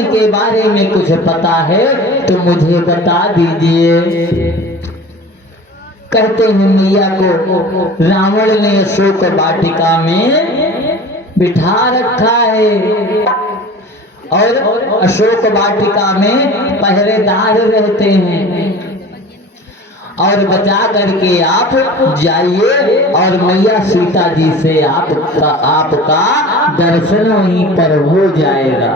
उनके बारे में कुछ पता है तो मुझे बता दीजिए। कहते हैं मैया को रावण ने अशोक वाटिका में बिठा रखा है और अशोक वाटिका में पहरेदार रहते हैं और बचा करके आप जाइए और मैया सीता जी से आपका दर्शन वहीं पर हो जाएगा।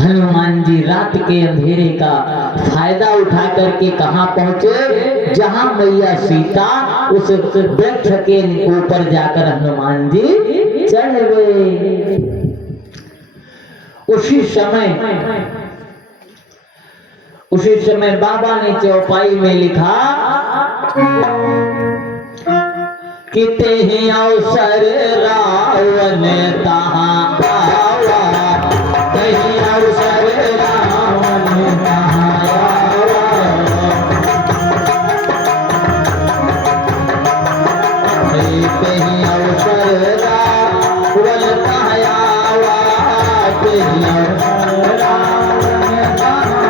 हनुमान जी रात के अंधेरे का फायदा उठा करके कहाँ पहुंचे? जहां मैया सीता उस वृक्ष के ऊपर जाकर हनुमान जी चढ़ गए। उसी समय बाबा ने चौपाई में लिखा कि तेहि अवसर रावण तहाँ आवा, तेहि अवसर रावण तहाँ आवा, तेहि अवसर रावण तहाँ आवा, तेहि अवसर रावण तहाँ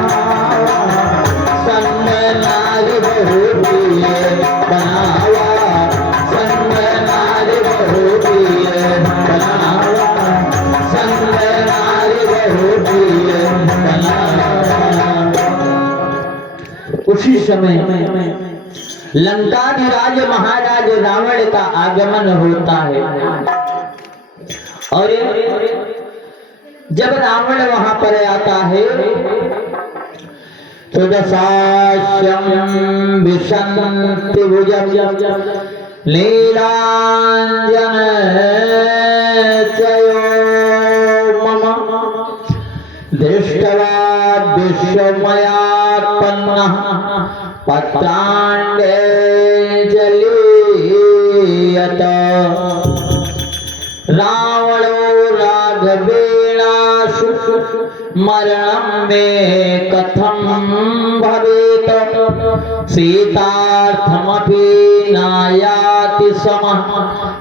संग नारी बहु प्रिय बनावा, संग नारी बहु प्रिय बनावा, संग नारी बहु प्रिय बनावा। उसी समय लंकाधिराज महाराज रावण का आगमन होता है और जब रावण वहां पर आता है तो दशाश्यम विशन्ति भुजं लीलांजन चयो मम दृष्ट्वा विश्वमयात्पन्नः पत्राण्डे जलीयत रावणो राघवेणाशु मरणं मे कथं भवेत सीतार्थमपि नायाति समः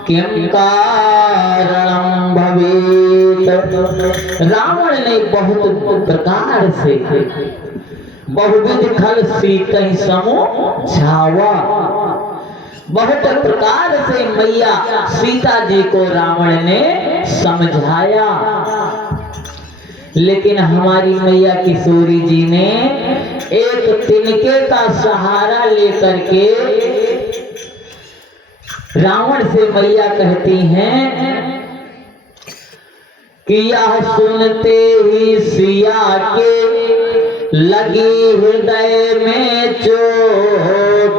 किं कारणं भवेत। रावण ने बहुत प्रकार से बहुविध खल सीतै समझावा, बहुत प्रकार से मैया सीता जी को रावण ने समझाया, लेकिन हमारी मैया किशोरी जी ने एक तिनके का सहारा लेकर के रावण से मैया कहती हैं कि यह सुनते ही सिया के लगी हृदय में चोट,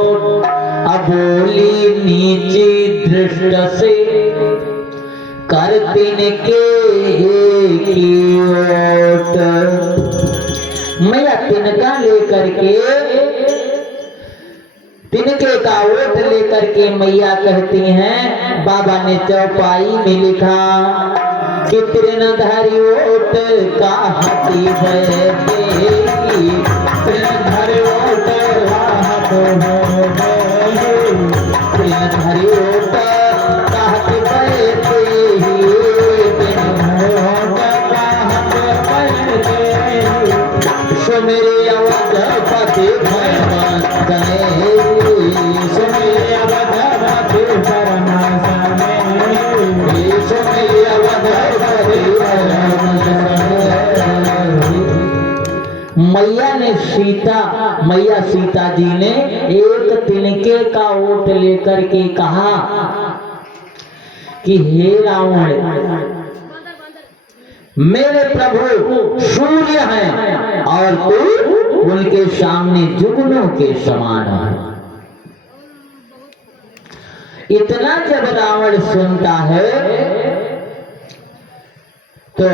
अबोली नीची दृष्ट से कर तिनके की ओट। मैया तिनका लेकर के तिनके का ओट लेकर के मैया कहती हैं, बाबा ने चौपाई में लिखा कि तृणधारी ओट का हाथी बैठे, तृणधारी ओट तृणधारी ओट का हाथी बैठे, सो मेरे अवध पति भगवान गणे, सो मेरे अवध पति भगवान गणे, सो मेरे अवध पति भगवान गणे। मैया सीता जी ने एक तिनके का ओट लेकर के कहा कि हे रावण, मेरे प्रभु सूर्य हैं और तू उनके सामने जुगनों के समान है। इतना जब रावण सुनता है तो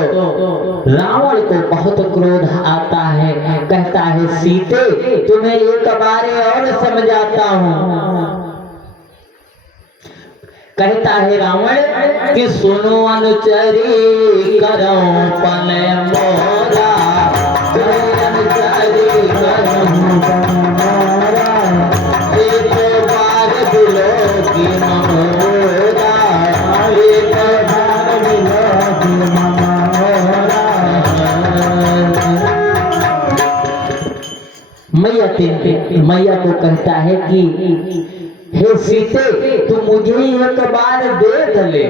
रावण को बहुत क्रोध आता है, कहता है सीते तुम्हें एक बार और समझाता हूं। कहता है रावण कि सुनो अनुचरी करो पन मोरा, अनुचरी करो पन मोरा, एक बार दिलो की ममोरा, एक बार दिलो की ममोरा, मैया को कहता है कि हे सीते तू मुझे एक बार देख ले।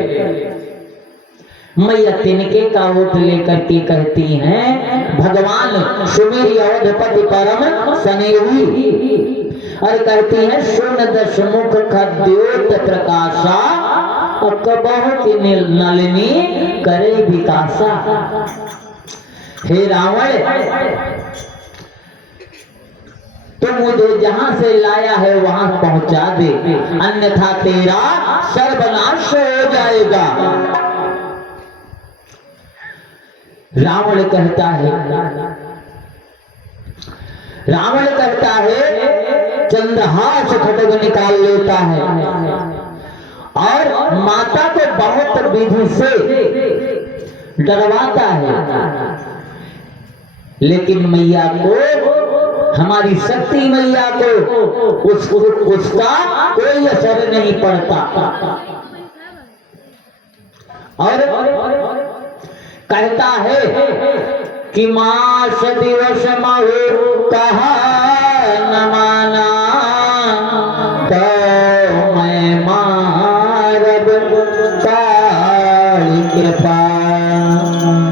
मैया तिनके का ओट लेकर के कहती हैं भगवान सुमेरी अवधपति परम सनेही, और कहती है सुन दशमुख खद्योत प्रकाशा बहुत नलिनी करे विकासा। हे रावण तो मुझे जहां से लाया है वहां पहुंचा दे, अन्यथा तेरा सर्वनाश हो जाएगा। रावण कहता है चंद्रहास खड्ग निकाल लेता है और माता को बहुत विधि से डरवाता है, लेकिन मैया को, हमारी शक्ति मैया को उसका कोई असर नहीं पड़ता। और कहता है कि मास दिवस महु कहा न माना, तो मैं मारब काली कृपा।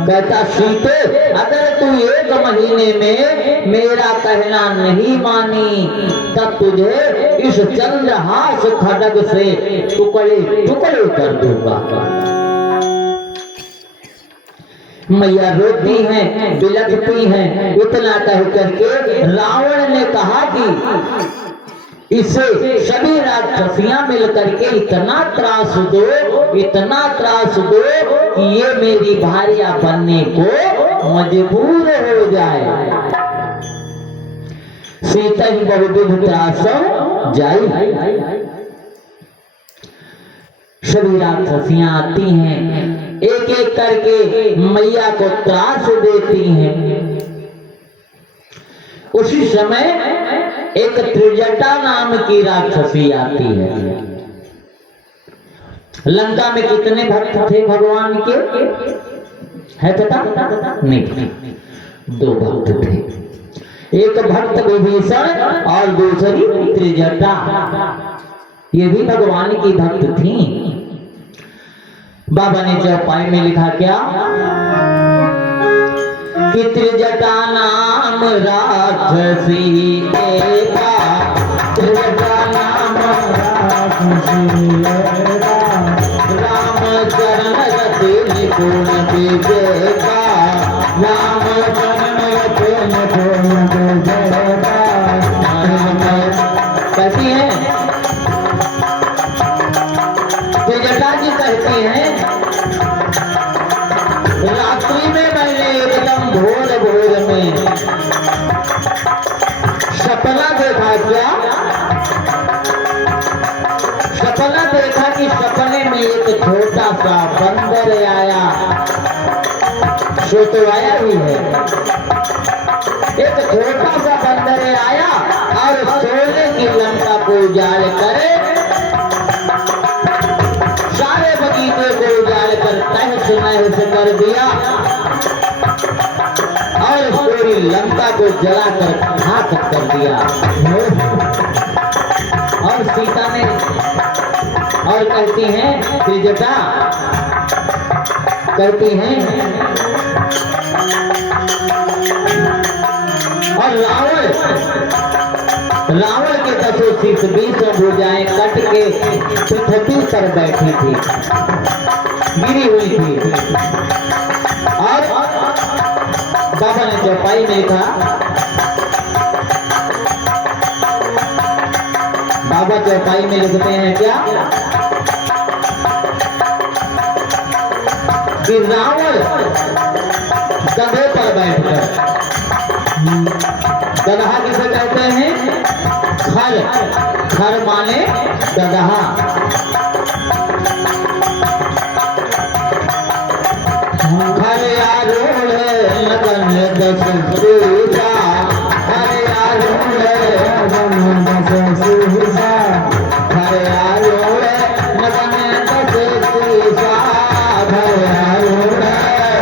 कहता सीते अगर तू एक महीने में मेरा कहना नहीं मानी तब तुझे इस चंद्रहास खड्ग से टुकड़े टुकड़े कर दूंगा। मैया रोती हैं, बिलखती हैं। इतना कह करके रावण ने कहा कि इसे सभी राक्षसियां मिलकर के इतना त्रास दो कि ये मेरी भार्या बनने को मजबूर हो जाए। सीता ही बहुविध त्रासों जाई। सभी राक्षसियां आती हैं, एक एक करके मैया को त्रास देती हैं। उसी समय एक त्रिजटा नाम की राक्षसी आती है। लंका में कितने भक्त थे भगवान के, है पता? नहीं, 2 भक्त थे, एक भक्त विभीषण और दूसरी त्रिजटा। ये भी भगवान की भक्त थी। बाबा ने चौपाई में लिखा क्या कि त्रिजटा नाम राक्षसी एका, त्रिजटा नाम राक्षसी एका, राम चरण रति निपुण विवेका, राम चरण रति निपुण विवेका। कहती है त्रिजटा जी, कहती हैं रात्रि में मैंने एकदम भोर में सपना देखा। क्या सपना देखा कि सपने में एक छोटा सा बंदर आया, सो तो आया ही है, एक छोटा सा बंदर आया और सोने की लंका को उजाड़ करे, सारे बगीचे को उजाड़ कर तहस कर दिया और पूरी लंका को जलाकर खाक कर दिया। और सीता ने और कहती हैं त्रिजटा, कहती हैं और रावण के 10 शीश 20 भुजाएं कट के पृथ्वी पर बैठी थी, गिरी हुई थी। और बाबा ने चौपाई में लिखा, बाबा चौपाई में लिखते हैं क्या कि रावण गधे पर बैठकर, गधा किसे कहते हैं? खर, खर माने गधा। खर आरूढ़ लगन दस सूजा, खर आरूढ़ लगन दस सूजा, खर आरूढ़ लगन दस सूजा, खर आरूढ़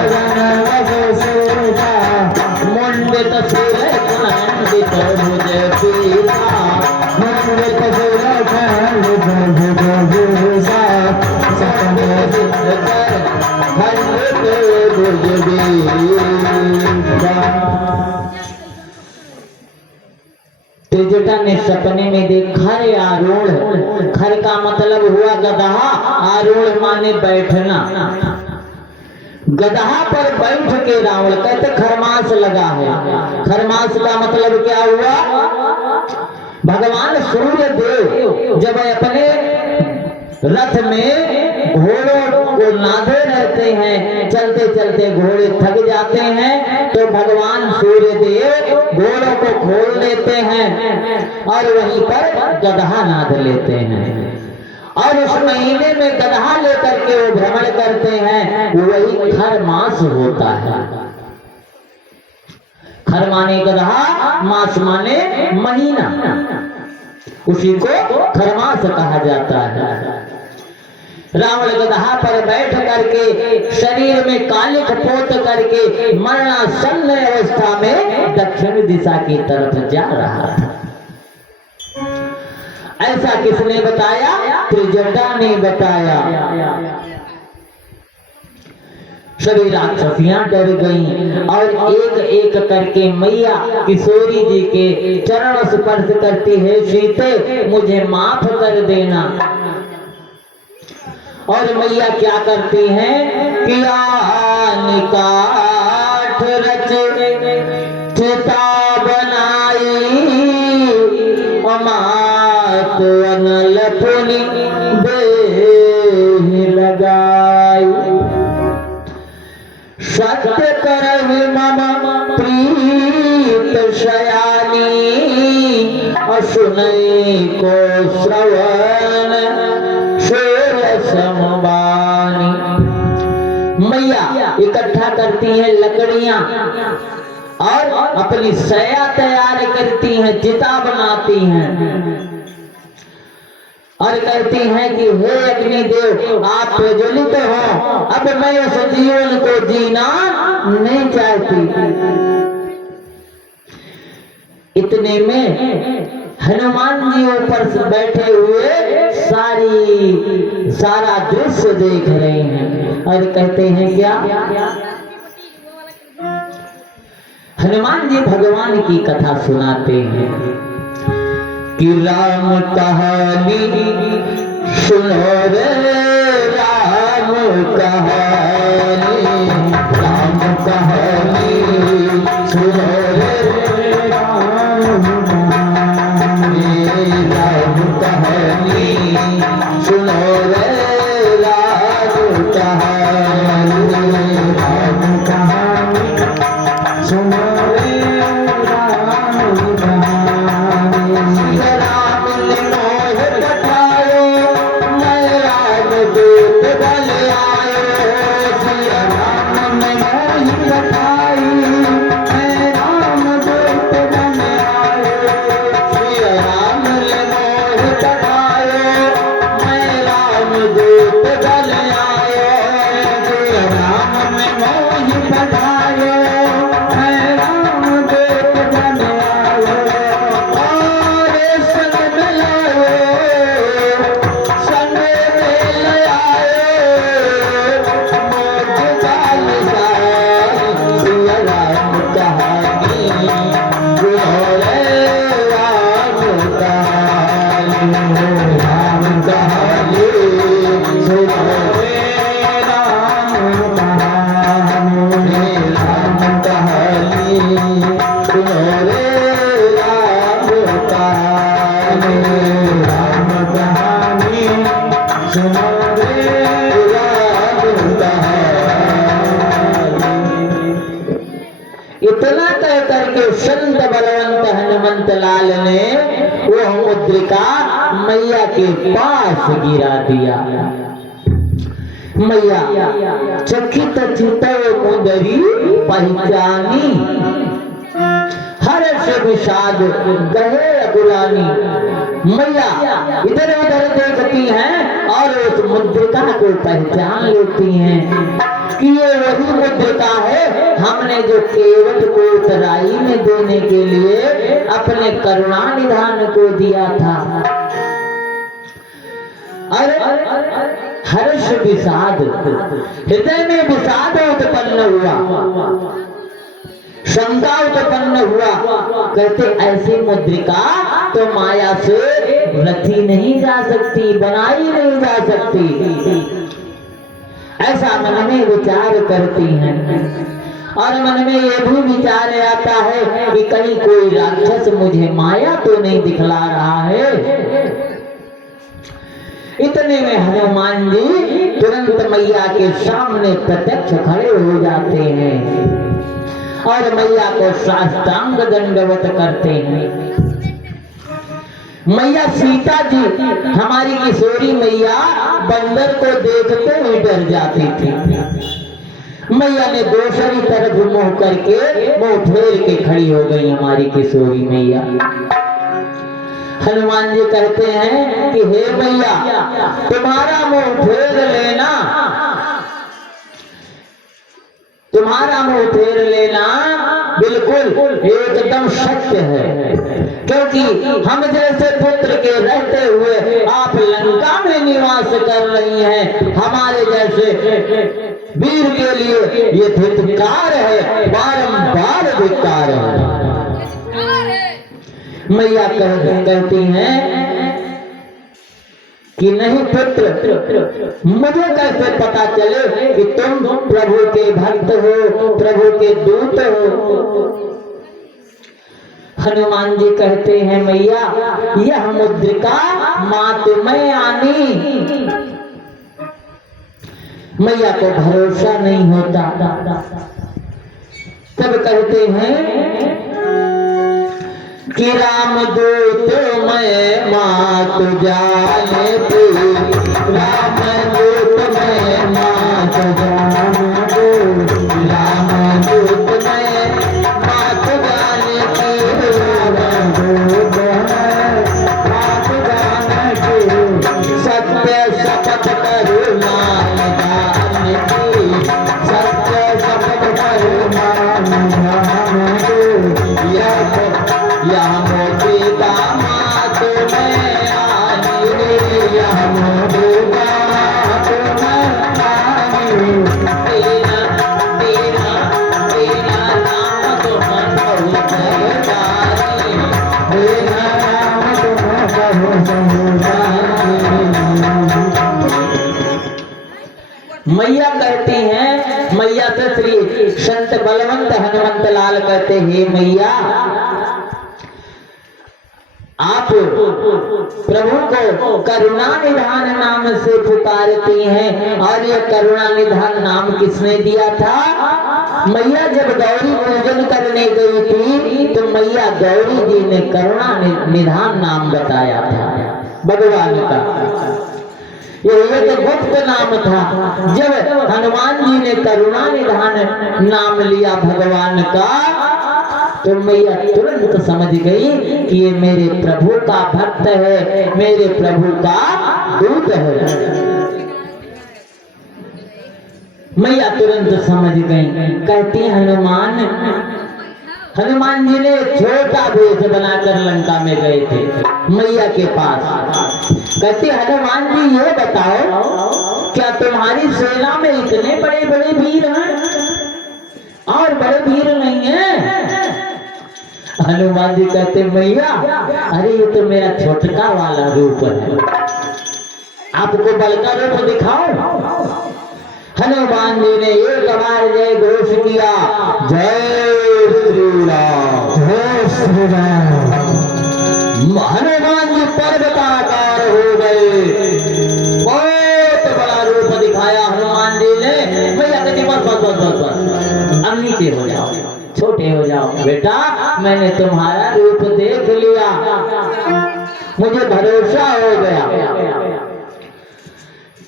लगन दस सूजा, मुंडित सिर खंडित भुज त्रिजटा ने सपने में देखा रे आरूढ़, खर का मतलब हुआ गधा, आरूढ़ माने बैठना। गधा पर बैठ के रावण कहते खरमास लगा है। खरमास का मतलब क्या हुआ? भगवान सूर्य देव जब अपने रथ में घोड़ों को लादे रहते हैं, चलते चलते घोड़े थक जाते हैं, तो भगवान सूर्य देव घोड़ों को खोल देते हैं और वहीं पर गधा नाद लेते हैं। और उस महीने में गधा लेकर के वो भ्रमण करते हैं, वही खरमास होता है। खर माने गधा, मास माने महीना, उसी को खरमास कहा जाता है। रावण गधा पर बैठ करके शरीर में कालिक पोत करके मरणासन्न अवस्था में दक्षिण दिशा की तरफ जा रहा था। ऐसा किसने बताया? त्रिजटा ने बताया। सभी राक्षसियां डर गईं और एक एक करके मैया किशोरी जी के चरण स्पर्श करती है, सीते मुझे माफ कर देना। और मैया क्या करती हैं? किया निकाठ रच चिता बनाई, मात अनल पुनि देहि लगाई। सत्य करहि मम प्रीत शयानी, असुनै को श्रवण समबानी। मैया इकट्ठा करती हैं लकड़ियां और अपनी सया तैयार करती हैं, चिता बनाती हैं और कहती हैं कि हे अग्निदेव, आप प्रज्वलित हो, अब मैं उस जीवन को जीना नहीं चाहती। इतने में हनुमान जी ऊपर से बैठे हुए सारा दृश्य देख रहे हैं और कहते हैं क्या? हनुमान जी भगवान की कथा सुनाते हैं कि राम कहानी सुनो रे, राम कहानी, राम कहानी सुनो रे, सुनो रे राम कहानी, राम कहानी सुनो रे राम कहानी। राम ने मोह पठायो, मैं राम दूत बन आयो। सिया राम ने मोह पठाई, मैं राम दूत बन आयो। सिया राम ने मोह पठायो, दूत बन आयो। सिया राम ने मोहि पठायो, मैं राम दूत बन आयो। और संग में आयो, संग में आयो, मोज जाल सारी। सिया राम कहानी सुनो रे राम कहानी, राम कहानी सुनो रे राम कहानी, राम कहानी सुनो रे राम कहानी, राम कहानी सुनो रे राम कहानी। इतना कह करके संत बलवंत हनुमंत लाल ने वो मुद्रिका मैया के पास गिरा दिया। मैया चकित चितव मुंदरी पहचानी, हर्ष विषाद गहे अकुलानी। मैया इधर उधर देखती हैं और उस मुद्रिका को पहचान लेती हैं कि ये वही मुद्रिका है हमने जो केवट को उतराई में देने के लिए अपने करुणा निधान को दिया था। अरे हर्ष विषाद, हृदय में विषाद उत्पन्न हुआ, शंका उत्पन्न हुआ। कहते ऐसी मुद्रिका तो माया से रखी नहीं जा सकती, बनाई नहीं जा सकती। ऐसा मन में विचार करती हैं और मन में ये भी विचार आता है कि कहीं कोई राक्षस मुझे माया तो नहीं दिखला रहा है। इतने में हनुमान जी तुरंत मैया के सामने प्रत्यक्ष खड़े हो जाते हैं और मैया को साष्टांग दंडवत करते हैं। मैया सीता जी, हमारी किशोरी मैया, बंदर को देखते ही डर जाती थी। मैया ने दूसरी तरफ मुंह करके मुंह फेर के खड़ी हो गई हमारी किशोरी मैया। हनुमान जी कहते हैं कि हे मैया, तुम्हारा मुंह फेर लेना, तुम्हारा मुंह फेर लेना बिल्कुल एकदम सत्य है, क्योंकि हम जैसे पुत्र के रहते हुए आप लंका में निवास कर रही हैं। हमारे जैसे वीर के लिए ये धिक्कार है, बारंबार धिक्कार है। मैया कहती हैं कि नहीं पुत्र, मुझे कैसे पता चले कि तुम प्रभु के भक्त हो, प्रभु के दूत हो। हनुमान जी कहते हैं मैया, यह मुद्रिका मातुमय आनी। मैया को भरोसा नहीं होता। तब कहते हैं कि रामदूत मैं मात जाने तू, रामदूत मैं मात जाने तू, रामदूत मैं मात जाने की, रामदूत मैं मात जाने की, सत्य शपथ करूँ मान जाने की, सत्य शपथ करूँ मान जाने की, या मुद्रिका मात में आनी, या मुद्रिका मात में आनी, तेरा तेरा तेरा नाम तुम बहुत जानी, तेरा नाम तुम बहुत जानी। मैया कहती हैं, मैया से श्री संत बलवंत हनुमंत लाल कहते हैं मैया, आप प्रभु को करुणा निधान नाम से पुकारती हैं। और ये करुणा निधान नाम किसने दिया था? मैया जब गौरी पूजन करने गई थी तो मैया गौरी जी ने करुणा निधान नाम बताया था भगवान का। ये तो गुप्त नाम था। जब हनुमान जी ने करुणा निधान नाम लिया भगवान का तो मैया तुरंत समझ गई कि ये मेरे प्रभु का भक्त है, मेरे प्रभु का दूत है। मैया तुरंत समझ गई। कहती हनुमान, हनुमान जी ने छोटा भेष बनाकर लंका में गए थे मैया के पास। कहती हनुमान जी ये बताओ, क्या तुम्हारी सेना में इतने बड़े बड़े वीर हैं और बड़े वीर नहीं हैं? हनुमान जी कहते मैया, अरे ये तो मेरा छोटका वाला रूप है, आपको बल का रूप दिखाओ। हनुमान जी ने एक बार जय घोष किया, जय श्री राम, जय श्री राम। हनुमान जी पर्वताकार हो गए, बहुत बड़ा रूप दिखाया हनुमान जी ने। मैया कहती बस बस बस बस बस, अब नीचे हो जाओ, छोटे हो जाओ बेटा, मैंने तुम्हारा रूप देख लिया, मुझे भरोसा हो गया।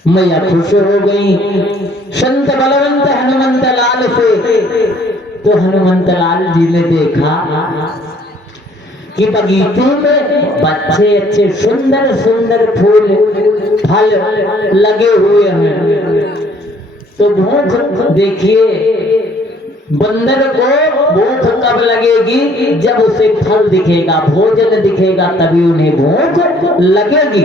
मैया खुश हो गई संत बलवंत हनुमंत लाल से। तो हनुमंत लाल जी ने देखा कि बगीचे में अच्छे अच्छे सुंदर सुंदर फूल फल लगे हुए हैं। तो भूख देखिए, बंदर को भूख कब लगेगी? जब उसे फल दिखेगा, भोजन दिखेगा, तभी उन्हें भूख लगेगी।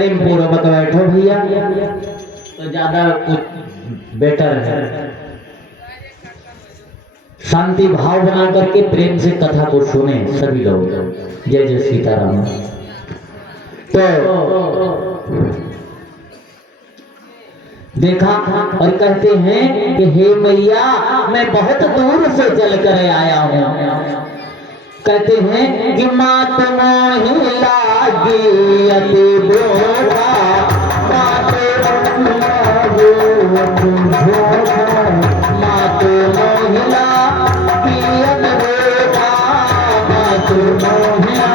प्रेम पूर्वक बैठो भैया, तो ज्यादा कुछ बेटर है। शांति भाव बना करके प्रेम से कथा को सुने सभी लोग। जय जय सीताराम। तो देखा और कहते हैं कि हे मैया मैं बहुत दूर से चल कर आया हूँ। कहते हैं कि मात मोहि लागी अति बोधा, मात मोहि महिला की अति बोधा, मात मोहिला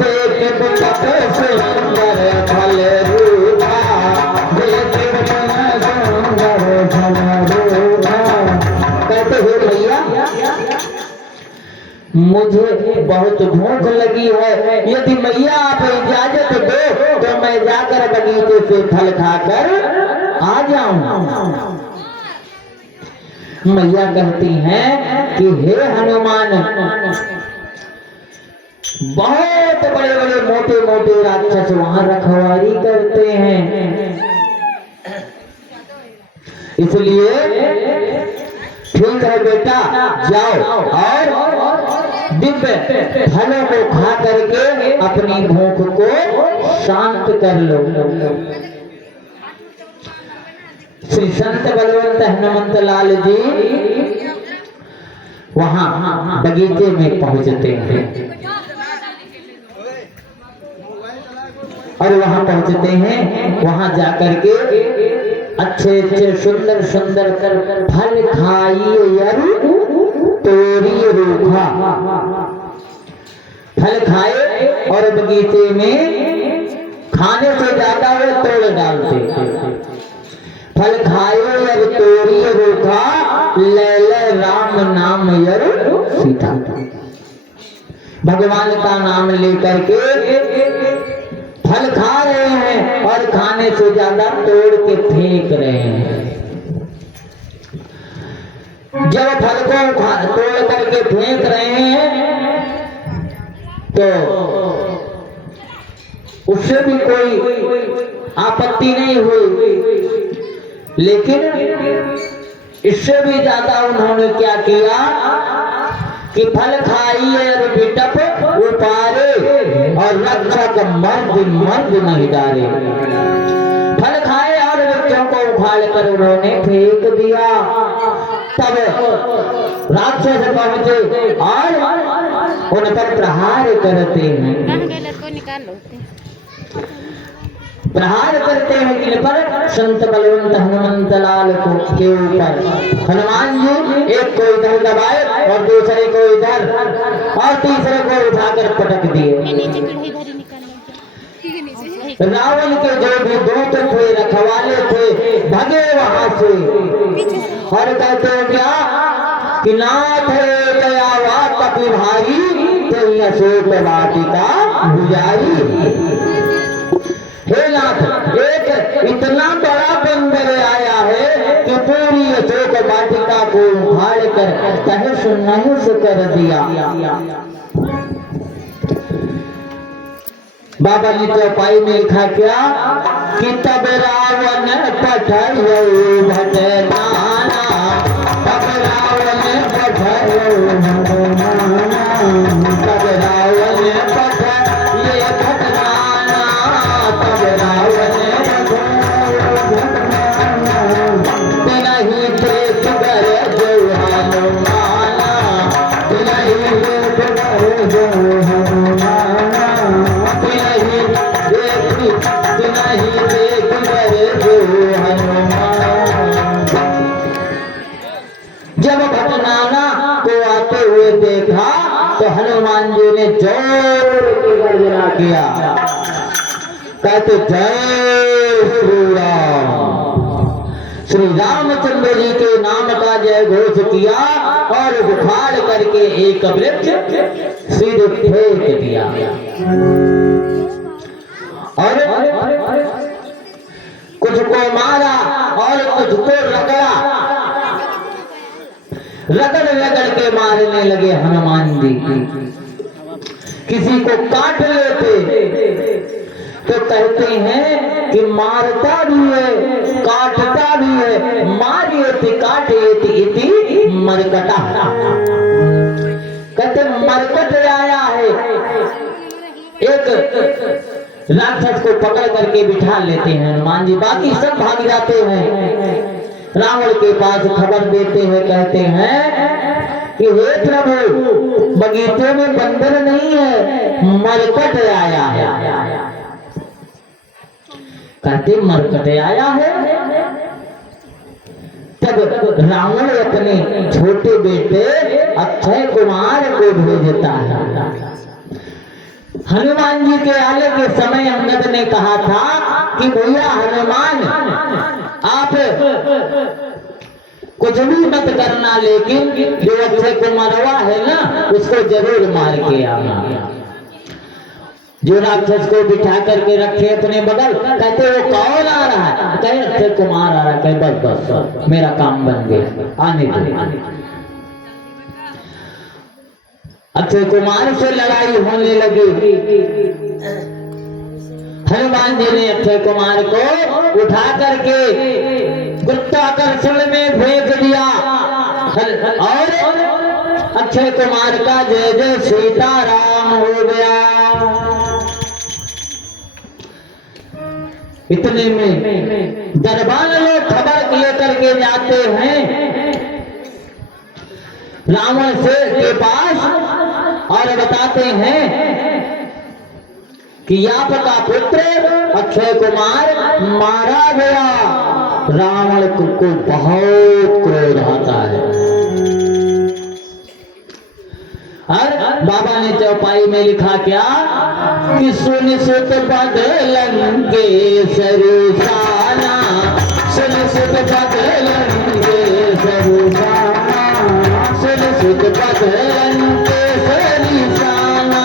देख बिकट सुंदर फल रूपा, देख बिकट सुंदर फल रूपा। कहते हैं भैया मुझे बहुत भूख लगी है, यदि मैया आप इजाजत दो तो मैं जाकर बगीचे से फल खाकर आ जाऊं। मैया कहती हैं कि हे हनुमान, बहुत बड़े बड़े मोटे मोटे राक्षस वहां रखवारी करते हैं, इसलिए ठीक है बेटा जाओ और दिव्य फलों को खा करके अपनी भूख को शांत कर लो। श्री संत बलवंत हनुमंत लाल जी वहां बगीचे में पहुंचते हैं और वहां पहुंचते हैं, वहां जाकर के अच्छे अच्छे सुंदर सुंदर फल खाइए तोरी रूखा फल खाए और बगीचे में खाने से ज्यादा वे तोड़ डालते। फल खाए और तोरी रूखा, ले ले राम नाम यर सीता। भगवान का नाम लेकर के फल खा रहे हैं और खाने से ज्यादा तोड़ के फेंक रहे हैं। जब फल को तोड़ करके फेंक रहे हैं तो उससे भी कोई आपत्ति नहीं हुई, लेकिन इससे भी ज्यादा उन्होंने क्या किया कि फल खाइए और बिटप उपारे और रक्षक मर्द मर्द नहीं डाले। फल खाए और बच्चों को उखाड़ कर उन्होंने फेंक दिया। तब राक्षस पहुंचे और उन पर प्रहार करते हैं। प्रहार करते हैं किन पर? संत बलवंत हनुमंत लाल के ऊपर। हनुमान जी एक को इधर दबाए और दूसरे को इधर और तीसरे को उठाकर पटक दिए। रावण के जो भी दूत थे, रखवाले थे, भगे वहां से और कहते हैं क्या कि नाथ दयावा कपि भारी, तेरी अशोक वाटिका गुजारी। हे नाथ, एक इतना बड़ा बंदर आया है कि पूरी अशोक वाटिका को उखाड़ कर तहस नहस कर दिया। बाबा जी चौपाई में लिखा क्या कि तब रावण पठयो भटनाना, तब रावण पठयो भटनाना, तब रावण पठये भटनाना, तब रावण तिनहि देख गर जो हनुमाना, तिनहि देख गर जो हनुमाना, जब भटनाना को आते हुए देखा तो हनुमान जी ने जोर की गर्जना किया, कहते जय श्री राम। श्री रामचंद्र जी के नाम का जय घोष किया और उखाड़ करके एक वृक्ष सिर फेंक दिया और कुछ को मारा और कुछ को रगड़ा। रगड़ रगड़ के मारने लगे हनुमान जी। किसी को काट लेते तो कहते हैं कि मारता भी है काटता भी है, मारियति काटयति इति मरकटा। कहते मरकट आया है, एक राक्षस को पकड़ करके बिठा लेते हैं हनुमान जी, बाकी सब भाग जाते हैं। रावण के पास खबर देते हैं, कहते हैं कि हे प्रभु बगीचे में बंदर नहीं है, मरकट आया है। कहते मरकट आया है। तब रावण अपने छोटे बेटे अक्षय कुमार को भेजता है। हनुमान जी के आने के समय अंगद ने कहा था कि भैया हनुमान आप कुछ भी मत करना, लेकिन जो अक्षय कुमारवा है ना उसको जरूर मार के आना। जो राक्षस को बिठा करके रखे अपने बगल, कहते वो कौन आ रहा है? कहे अक्षय कुमार आ रहा है। कहे बस बस बस मेरा काम बन गया, आने दो। अक्षय कुमार से लड़ाई होने लगी। हनुमान जी ने अक्षय कुमार को उठा करके गुरुत्वाकर्षण में फेंक दिया और अक्षय कुमार का जय जय सीताराम हो गया। इतने में दरबार लोग खबर लेकर के जाते हैं रावण से के पास और बताते हैं कि आपका पुत्र अक्षय कुमार मारा गया। रावण को बहुत क्रोध आता है और बाबा ने चौपाई में लिखा क्या कि सुन सुत बदलंगे सरुसाना, सुन सुत बदलंगे सरुसाना, सुन सुत बदलंगे सरिसाना,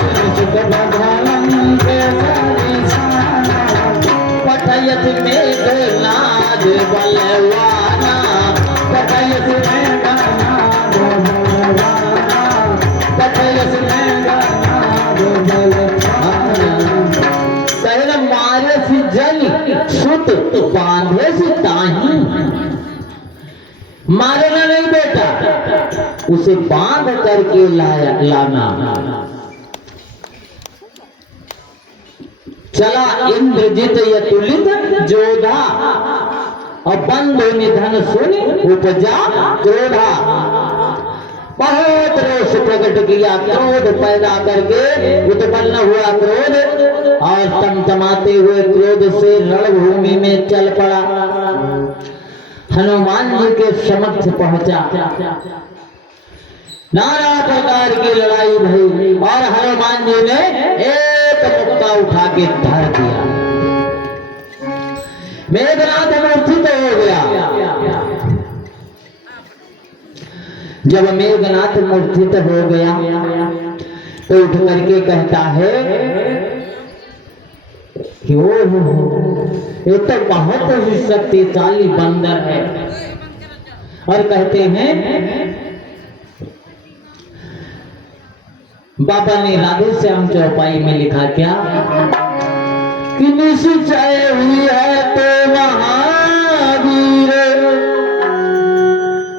सुन सुत बदलंगे सरिसाना, पठयत मेघनाद बलवाना, पठयत मेघनाद बलवाना, पठयत मेघनाद बलवाना। कहना मारे से जल सुत बांधे से ताही, मारना नहीं बेटा, उसे बांध करके लाना। चला इंद्रजित यतुलित जोधा और बंधु निधन सुन उपजा क्रोधा। बहुत रोष प्रकट किया, क्रोध पैदा करके उत्पन्न हुआ क्रोध और तमतमाते हुए क्रोध से रणभूमि में चल पड़ा। हनुमान जी के समक्ष पहुंचा, नाना प्रकार की लड़ाई भई और हनुमान जी ने एक मुक्का उठा के धर दिया। मेघनाथ मूर्छित हो गया। जब मेघनाथ मूर्छित हो गया तो उठ करके कहता है कि ओ ये तो बहुत ही शक्तिशाली बंदर है। और कहते हैं बाबा ने राधे श्याम चौपाई में लिखा क्या कि निश्चय हुई है तो महावीर,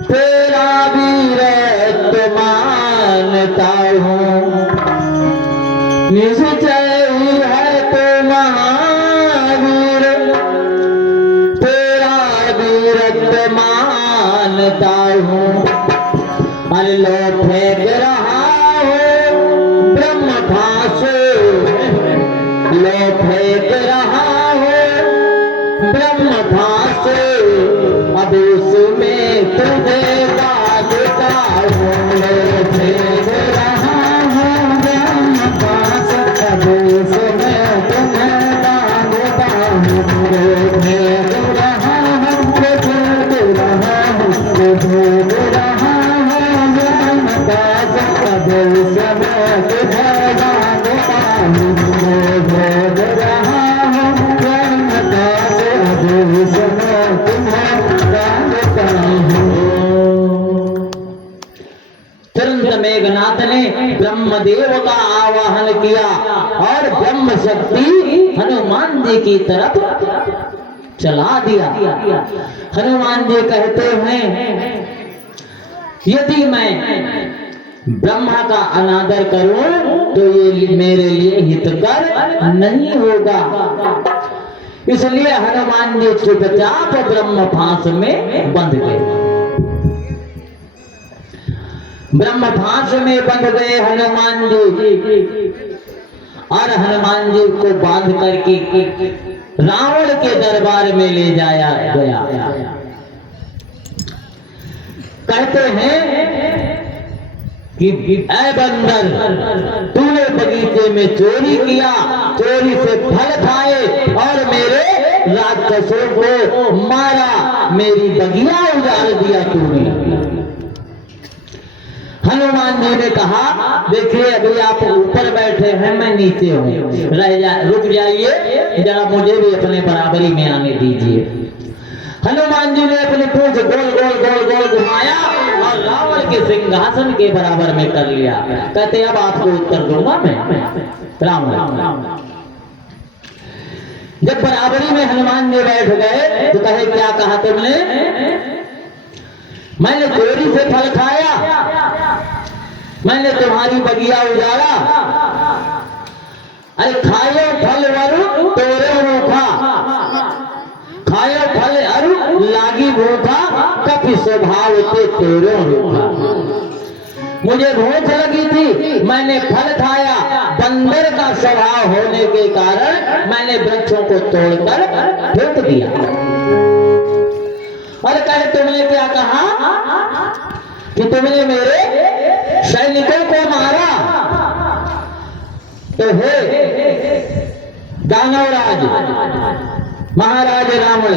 तेरा वीरत्व मानता हूँ। निश्चय हुई है तो महावीर, तेरा वीरत्व मानता हूँ। अरे लो फेंक रहा लो फेंक रहा हो ब्रह्मभास, अब उसमें तुझे बाधता हूँ। लो फेंक रहा हो ब्रह्मभास, अब उसमें तुम्हें बाधता हूँ। लो फेंक रहा हो फेंक रहा हो फेंक रहा हो ब्रह्मभास, अब उसमें तुझे बाधता हूँ। तुरंत मेघनाथ ने ब्रह्मदेव का आवाहन किया और ब्रह्म शक्ति हनुमान जी की तरफ चला दिया। हनुमान जी कहते हैं यदि मैं ब्रह्मा का अनादर करूं तो ये मेरे लिए हितकर नहीं होगा। इसलिए हनुमान जी चुपचाप ब्रह्म फांस में बंध गए। ब्रह्म फांस में बंध गए हनुमान जी, और हनुमान जी को बांध करके रावण के दरबार में ले जाया गया। कहते हैं कि ऐ बंदर, तूने बगीचे में चोरी किया, चोरी से फल खाए और मेरे राक्षसों को मारा, मेरी बगिया उजाड़ दिया तूने। हनुमान जी ने कहा देखिए अभी आप ऊपर बैठे हैं, मैं नीचे हूँ, रुक जाइए, जरा मुझे भी अपने बराबरी में आने दीजिए। हनुमान जी ने अपनी पूंछ गोल गोल गोल गोल घुमाया और रावण के सिंहासन के बराबर में कर लिया। कहते अब आपको उत्तर दूंगा मैं। राम जब बराबरी में हनुमान जी बैठ गए तो कहे क्या कहा तुमने? मैंने चोरी से फल खाया, मैंने तुम्हारी बगिया उजाड़ा। अरे खायो फल वरु तोरे रूखा, खायो फल अरु लागी भूखा, कपि स्वभाव ते तोरे रूखा। मुझे भूख लगी थी, मैंने फल खाया, बंदर का स्वभाव होने के कारण मैंने वृक्षों को तोड़कर फेंक दिया। और कहे तुमने क्या कहा कि तुमने मेरे सैनिकों को मारा? तो हे दानवराज महाराज रावण,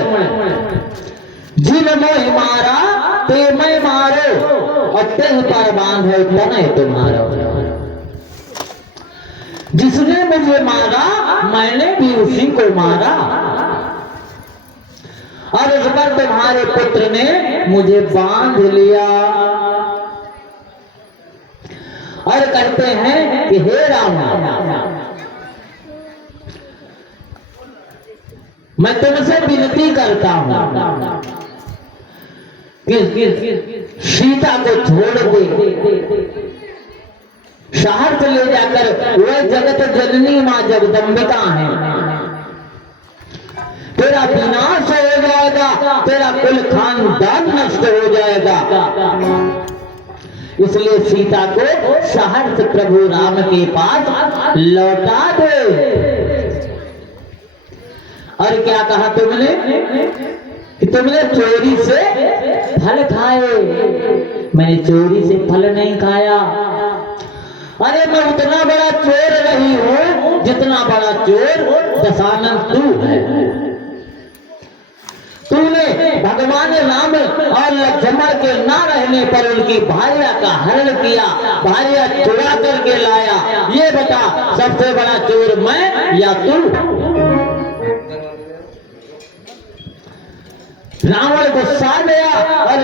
जिन मोहि मारा ते मैं मारो, और तेह पर बांधे तने तुम्हारा। जिसने मुझे मारा मैंने भी उसी को मारा, और इस पर तुम्हारे पुत्र ने मुझे बांध लिया। और कहते हैं कि हे रावण, मैं तुमसे विनती करता हूं कि सीता को छोड़ दे, शहर से ले जाकर, वह जगत जननी मां जगदम्बिका है, तेरा विनाश हो जाएगा, तेरा कुल खानदान नष्ट हो जाएगा। इसलिए सीता को शहर से प्रभु राम के पास लौटा दे। और क्या कहा तुमने कि तुमने चोरी से फल खाए? मैंने चोरी से फल नहीं खाया। अरे मैं उतना बड़ा चोर नहीं हूं जितना बड़ा चोर दशानन तू है। तूने भगवान राम और लक्ष्मण के ना रहने पर उनकी भार्या का हरण किया, भार्या चुरा करके लाया। ये बता सबसे बड़ा चोर मैं या तू? रावण गुस्सा गया और